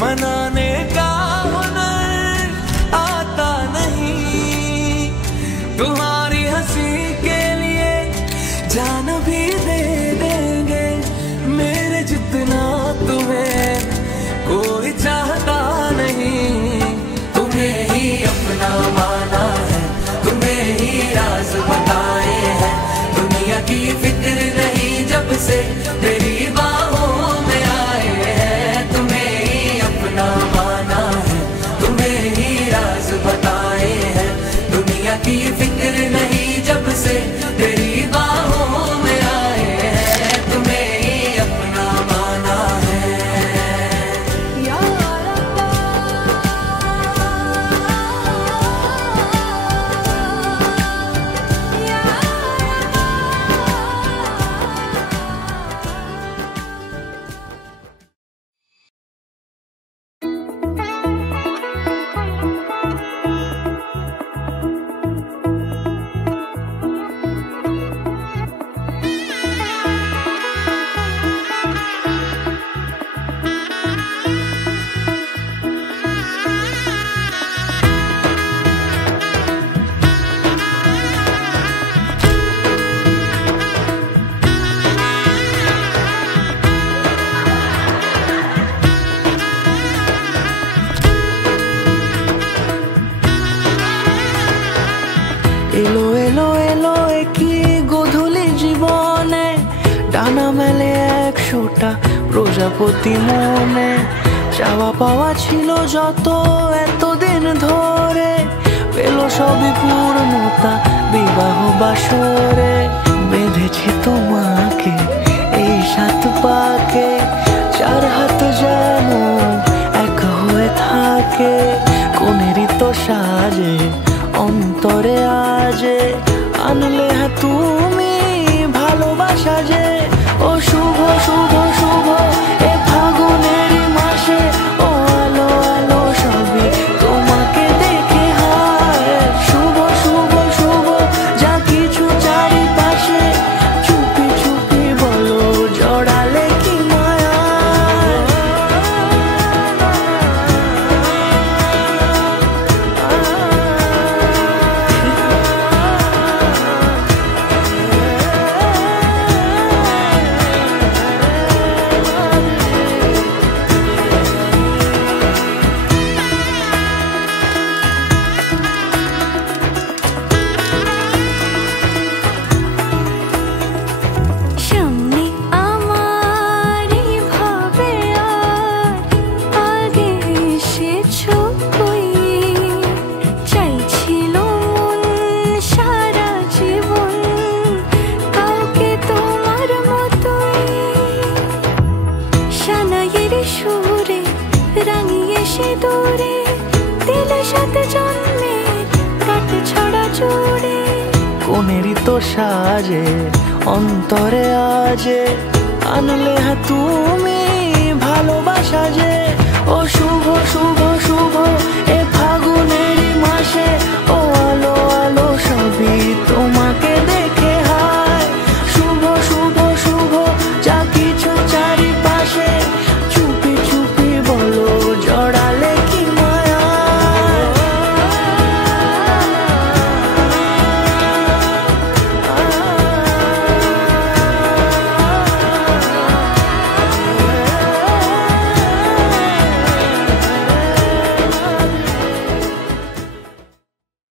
मनाने का हुनर आता नहीं। तुम्हारी हंसी के लिए जान भी दे देंगे, मेरे जितना तुम्हें कोई चाहता नहीं। तुम्हें ही अपना माना है, तुम्हें ही राज बताए हैं, दुनिया की फिक्र नहीं जब से तेरी बाहों में आए हैं। तुम्हें ही अपना माना है, तुम्हें ही राज बताए हैं, दुनिया की फिक्र नहीं जब से तेरी बाहों में आए हैं। तुम्हें ही अपना माना है। এলো এলো এলো একই গধূলি জীবনে, ডানা মেলে 100টা প্রজাপতি মনে। চাওয়া পাওয়া ছিল যত এতদিন ধরে, পেল সবই পূর্ণতা বিবাহ বাসরে। বেঁধেছি তোমাকে এই 7 পাকে, 4 হাত যেন এক হয়ে থাকে। কোনেরই তো সাজে অন্তরে আজে, আনলে হ্যাঁ তুমি ভালোবাসা যে। ও শুভ শুভ শুভ এ ফাগুনের মাসে, ও আলো আলো সবই তোমাকে দেখে হায়। শুভ শুভ শুভ যা কিছু চারিপাশে, চুপি চুপি বলো জড়ালে কি মায়া। কোনেরই তো সাজে অন্তরে আজে, আনলে হ্যাঁ তুমি